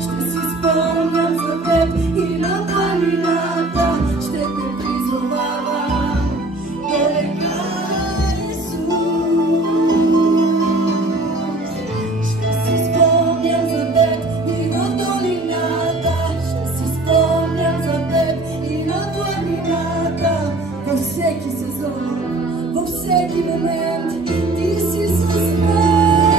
ще си спомням за теб и на планината ще те призовавам до века, Исус. Ще си спомням за теб и в долината, ще си спомням за теб и на планината, във всеки сезон, във всеки момент ти си с мен.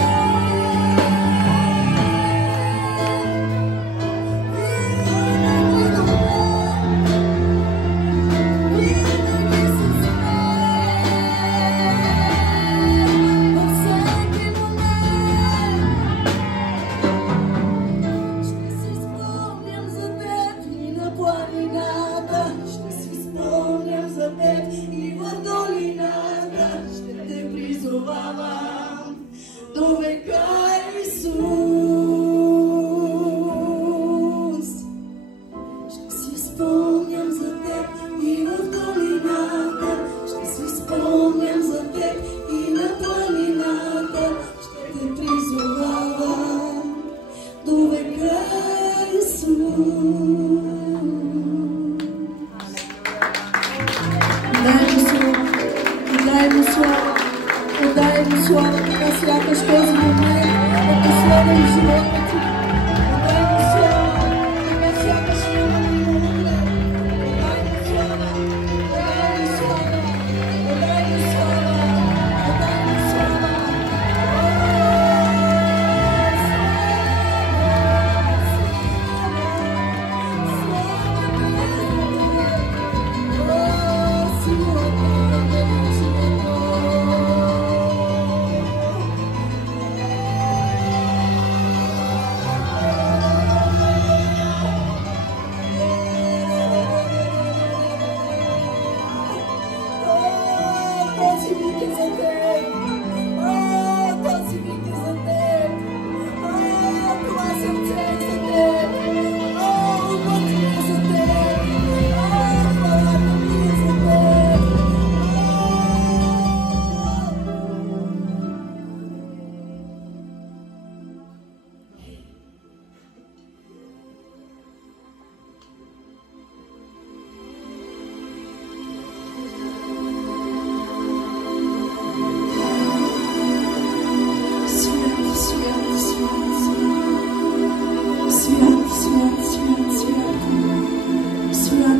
И в долината ще те призовавам до века, Исус. Ще си спомням за теб и в долината, ще си спомням за теб и на планината, ще те призовавам до века, Исус. Отдай му слава, така сякаш този момент е последен в живота ти. Отдай му слава, така сякаш няма да има утре. Отдай му слава, отдай му слава, отдай му слава, отдай му слава.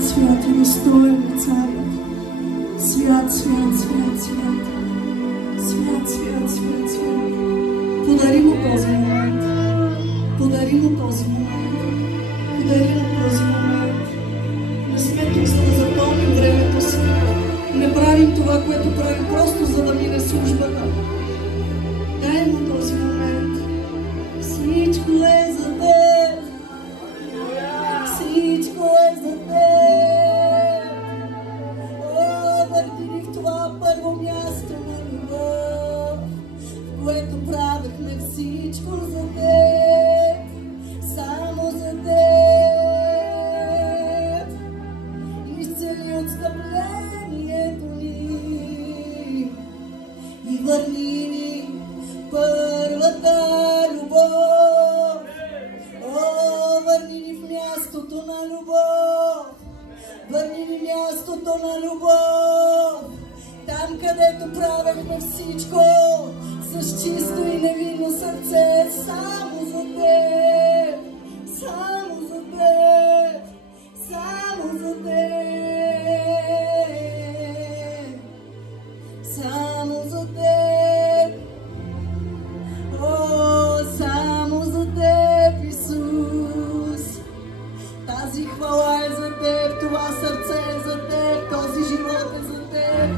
Свят и достоен царят. Свят, свят, свят, свят. Свят, свят, свят, свят. Подари му този момент. Подари му този момент. Подари му този момент. Не сме тук, за да запълним времето си. Не правим това, което правим, просто за да мине службата. Дай му този момент. Всичко е за теб. Всичко е за теб. Върви в това първо място на любов, в което правехме всичко за теб, само за теб. Изцели отстъплението ни и върни ни първата любов. О, върни ни в мястото на любов. Върни ни мястото на любов. Там, където правехме всичко с чисто и невинно сърце, само за теб, само за теб, само за теб, само за теб. О, само за теб, Исус. Тази хвала е за теб, това сърце е за теб, този живот е за теб.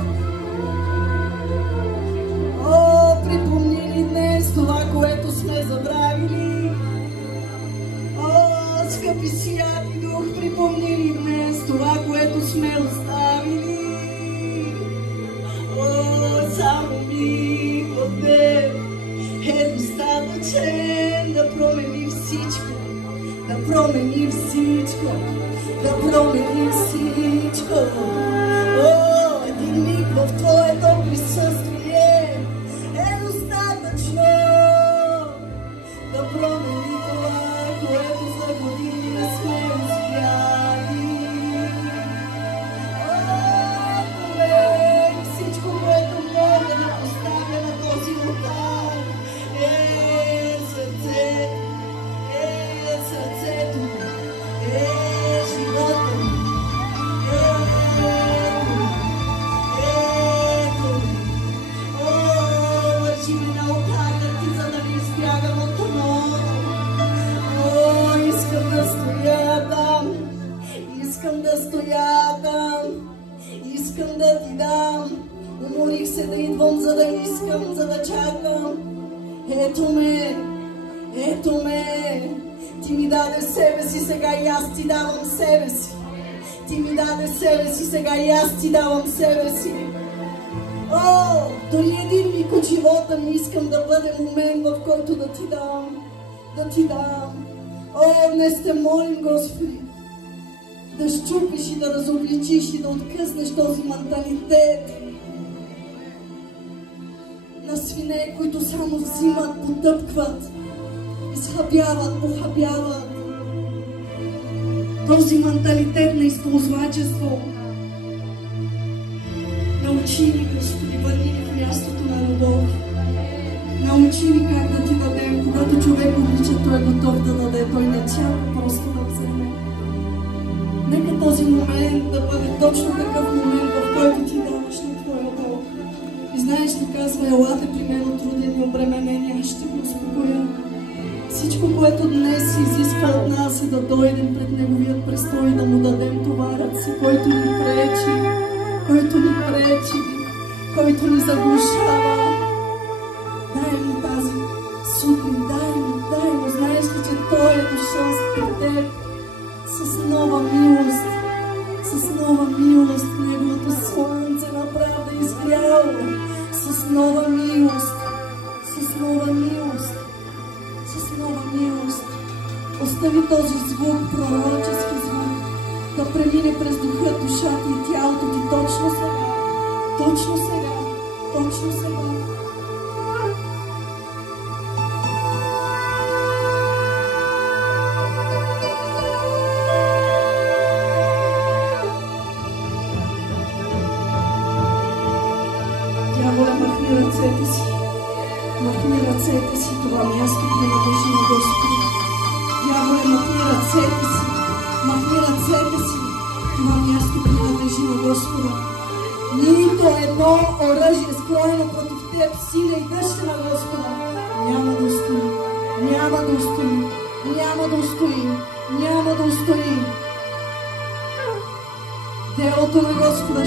О, припомни ни днес това, което сме забравили. О, скъпи святи Дух, припомни ни днес това, което сме оставили. О, само миг от теб е достатъчен да промени всичко. Да промени всичко, да промени всичко. О, един миг в Твоето присъствие е достатъчно да промени това, се да идвам, за да искам, за да чакам. Ето ме, ти ми даде себе си, сега и аз ти давам себе си. Ти ми даде себе си, сега и аз ти давам себе си. О, дори един миг от живота ми искам да бъде момент, в който да ти дам. О, днес те молим, Господи, да щупиш и да разобличиш и да откъснеш този менталитет на свине, които само взимат, потъпкват, изхабяват, похабяват. Този менталитет на използвачество. Научи ни, Господи, върни ни в мястото на любов. Научи ни как да ти дадем. Когато човек обича, той е готов да даде, той не чака просто да вземе. Нека този момент да бъде точно такъв момент, в който ти даваш на твоя Бог. И знаеш ли, казва, елате при мен труден и обременени, аз ще го успокоя. Всичко, което днес се изисква от нас, е да дойдем пред Неговият престол и да Му дадем товарът си, който ни пречи, който ни заглушава. Дай Му тази сутрин, дай Му, знаеш ли, че Той е дошъл с теб с нова милост, Неговото слънце на правда изгряло, с нова милост. Остави този звук, пророчески звук, да премине през духа, душата и тялото ти точно сега. Дяволе, махни ръцете си, това място принадлежи на Господа. Дяволе, махни ръцете си, това място принадлежи на Господа. Нито едно оръжие, скроено против теб, сила и дъжд на Господа, няма да устои. Делото на Господа